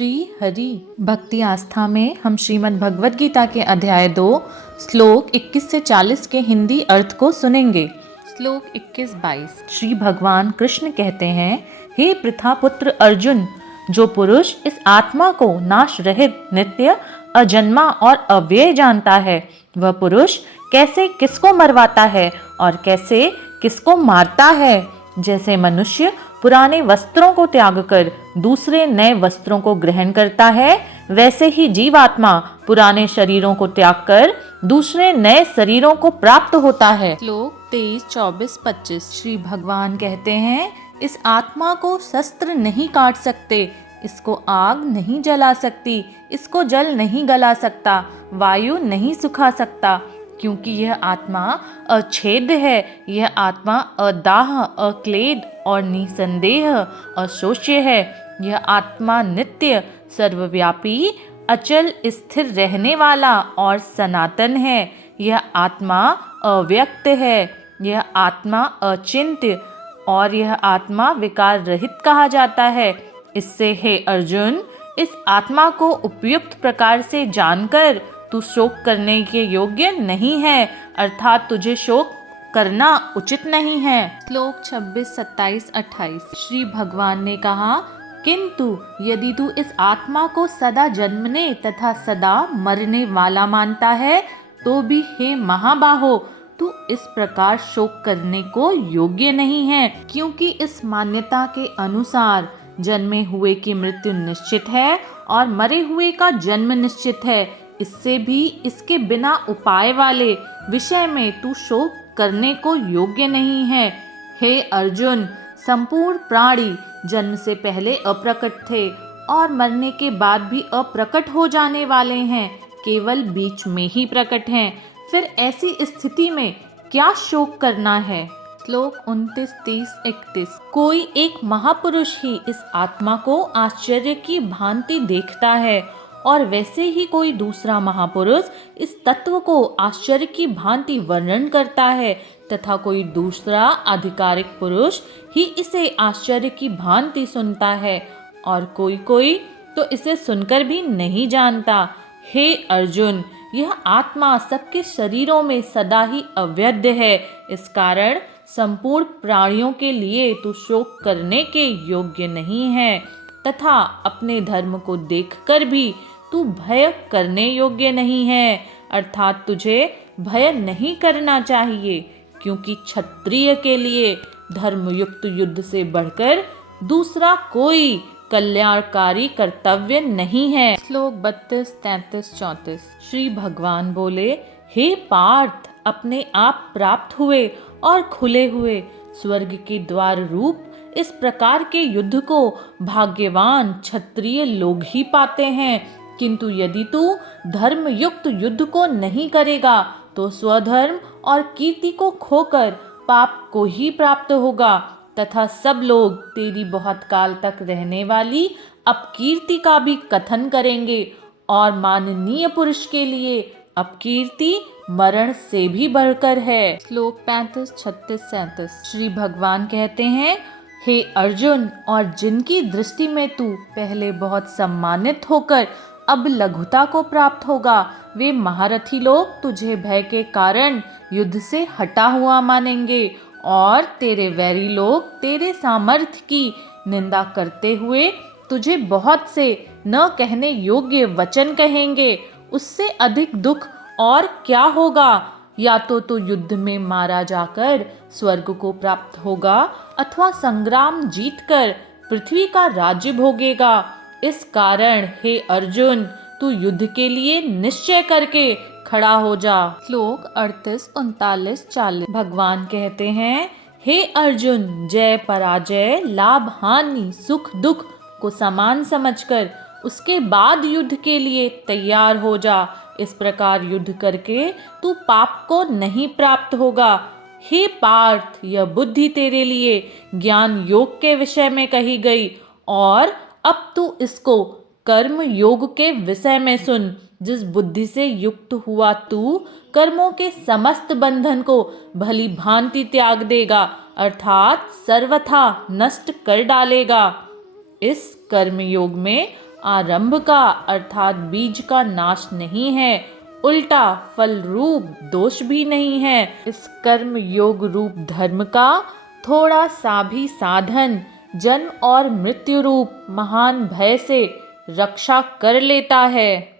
श्री हरि भक्ति आस्था में हम श्रीमद् भगवद गीता के अध्याय 2 श्लोक 21 से 40 के हिंदी अर्थ को सुनेंगे। श्लोक 21-22 श्री भगवान कृष्ण कहते हैं, हे पृथा पुत्र अर्जुन, जो पुरुष इस आत्मा को नाश रहित, नित्य, अजन्मा और अव्यय जानता है, वह पुरुष कैसे किसको मरवाता है और कैसे किसको मारता है। जैसे मनुष्य पुराने वस्त्रों को त्याग कर दूसरे नए वस्त्रों को ग्रहण करता है, वैसे ही जीवात्मा पुराने शरीरों को त्याग कर दूसरे नए शरीरों को प्राप्त होता है। श्लोक 23, 24, 25 श्री भगवान कहते हैं, इस आत्मा को शस्त्र नहीं काट सकते, इसको आग नहीं जला सकती, इसको जल नहीं गला सकता, वायु नहीं सुखा सकता, क्योंकि यह आत्मा अछेद है। यह आत्मा अदाह, अक्लेद और निसंदेह अशोच्य है। यह आत्मा नित्य, सर्वव्यापी, अचल, स्थिर रहने वाला और सनातन है। यह आत्मा अव्यक्त है। यह आत्मा अचिंत्य और यह आत्मा विकार रहित कहा जाता है। इससे हे अर्जुन, इस आत्मा को उपयुक्त प्रकार से जानकर तू शोक करने के योग्य नहीं है, अर्थात तुझे शोक करना उचित नहीं है। श्लोक 26, 27, 28 श्री भगवान ने कहा, किंतु यदि तू इस आत्मा को सदा जन्मने तथा सदा मरने वाला मानता है, तो भी हे महाबाहो, तू इस प्रकार शोक करने को योग्य नहीं है, क्योंकि इस मान्यता के अनुसार जन्मे हुए की मृत्यु निश्चित है और मरे हुए का जन्म निश्चित है। इससे भी इसके बिना उपाय वाले विषय में तू शोक करने को योग्य नहीं है। हे अर्जुन, संपूर्ण प्राणी जन्म से पहले अप्रकट थे और मरने के बाद भी अप्रकट हो जाने वाले हैं, केवल बीच में ही प्रकट हैं। फिर ऐसी स्थिति में क्या शोक करना है। श्लोक 29, 30, 31 कोई एक महापुरुष ही इस आत्मा को आश्चर्य की भांति देखता है और वैसे ही कोई दूसरा महापुरुष इस तत्व को आश्चर्य की भांति वर्णन करता है, तथा कोई दूसरा आधिकारिक पुरुष ही इसे आश्चर्य की भांति सुनता है और कोई कोई तो इसे सुनकर भी नहीं जानता। हे अर्जुन, यह आत्मा सबके शरीरों में सदा ही अवैध है। इस कारण संपूर्ण प्राणियों के लिए तू शोक करने के योग्य नहीं है, तथा अपने धर्म को देखकर भी तू भय करने योग्य नहीं है, अर्थात तुझे भय नहीं करना चाहिए, क्योंकि क्षत्रिय के लिए धर्मयुक्त युद्ध से बढ़कर दूसरा कोई कल्याणकारी कर्तव्य नहीं है। श्लोक 32, 33, 34 श्री भगवान बोले, हे पार्थ, अपने आप प्राप्त हुए और खुले हुए स्वर्ग के द्वार रूप इस प्रकार के युद्ध को भाग्यवान क्षत्रिय लोग ही पाते हैं, किंतु यदि तू धर्मयुक्त युद्ध को नहीं करेगा तो स्वधर्म और कीर्ति को खोकर पाप को ही प्राप्त होगा, तथा सब लोग तेरी बहुत काल तक रहने वाली अपकीर्ति का भी कथन करेंगे और माननीय पुरुष के लिए अपकीर्ति मरण से भी बढ़कर है। श्लोक 35, 36, 37 श्री भगवान कहते हैं, हे अर्जुन, और जिनकी दृष्टि में तू पहले बहुत सम्मानित होकर अब लघुता को प्राप्त होगा, वे महारथी लोग तुझे भय के कारण युद्ध से हटा हुआ मानेंगे और तेरे वैरी लोग तेरे सामर्थ्य की निंदा करते हुए तुझे बहुत से न कहने योग्य वचन कहेंगे। उससे अधिक दुख और क्या होगा। या तो तू युद्ध में मारा जाकर स्वर्ग को प्राप्त होगा अथवा संग्राम जीतकर पृथ्वी का राज्य भोगेगा। इस कारण हे अर्जुन, तू युद्ध के लिए निश्चय करके खड़ा हो जा। श्लोक 38, 39, 40 भगवान कहते हैं, हे अर्जुन, जय पराजय, लाभ हानि, सुख दुख को समान समझकर उसके बाद युद्ध के लिए तैयार हो जा। इस प्रकार युद्ध करके तू पाप को नहीं प्राप्त होगा। हे पार्थ, यह बुद्धि तेरे लिए ज्ञान योग के विषय में कही गई और अब तू इसको कर्म योग के विषय में सुन। जिस बुद्धि से युक्त हुआ तू कर्मों के समस्त बंधन को भली भांति त्याग देगा, अर्थात सर्वथा नष्ट कर डालेगा। इस कर्म योग में आरंभ का अर्थात बीज का नाश नहीं है, उल्टा फल रूप दोष भी नहीं है। इस कर्म योग रूप धर्म का थोड़ा सा भी साधन जन्म और मृत्यु रूप महान भय से रक्षा कर लेता है।